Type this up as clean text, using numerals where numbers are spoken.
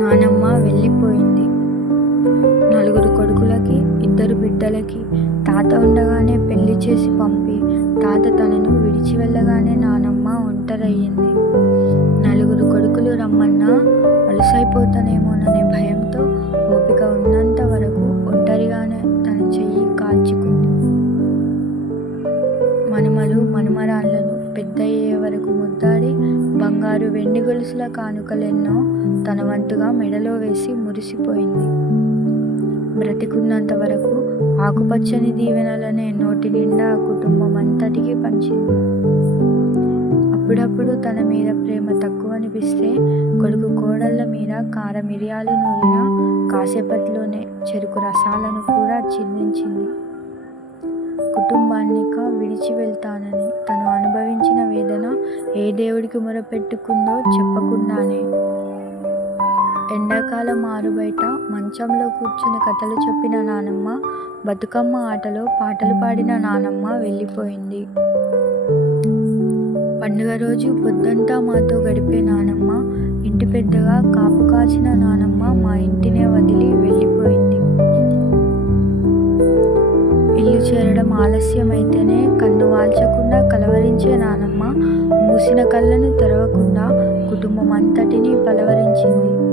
నానమ్మ వెళ్ళిపోయింది. నలుగురు కొడుకులకి, ఇద్దరు బిడ్డలకి తాత ఉండగానే పెళ్లి చేసి పంపి తాత తనను విడిచి వెళ్ళగానే నానమ్మ ఒంటరయ్యింది. నలుగురు కొడుకులు రమ్మన్నా అలుసైపోతానేమోననే భయంతో ఓపిక ఉన్నంత వరకు ఒంటరిగానే తన చెయ్యి కాల్చుకుంది. మనుమలు మనుమరాళ్లను పెద్దయ్యే వరకు ముద్దాడి బంగారు వెండి గొలుసుల కానుకలెన్నో తన వంతుగా మెడలో వేసి మురిసిపోయింది. బ్రతికున్నంత వరకు ఆకుపచ్చని దీవెనలనే నోటి నిండా కుటుంబం అంతటికీ పంచింది. అప్పుడప్పుడు తన మీద ప్రేమ తక్కువనిపిస్తే కొడుకు కోడళ్ళ మీద కారమిరియాలు నూరిన కాసేపట్లోనే చెరుకు రసాలను కూడా చిందించింది. కుటుంబాన్నిక విడిచి వెళ్తానని తను అనుభవించిన వేదన ఏ దేవుడికి మొరపెట్టుకుందో చెప్పకుండానే. ఎండాకాలం ఆరుబయట మంచంలో కూర్చుని కథలు చెప్పిన నానమ్మ, బతుకమ్మ ఆటలో పాటలు పాడిన నానమ్మ వెళ్ళిపోయింది. పండుగ రోజు పొద్దంతా మాతో గడిపే నానమ్మ, ఇంటి పెద్దగా కాపు కాచిన నానమ్మ మా ఇంటినే వదిలి వెళ్ళిపోయింది. ఇల్లు చేరడం ఆలస్యమైతేనే కన్ను వాల్చకుండా కలవరించే నానమ్మ మూసిన కళ్ళను తెరవకుండా కుటుంబం అంతటినీ పలవరించింది.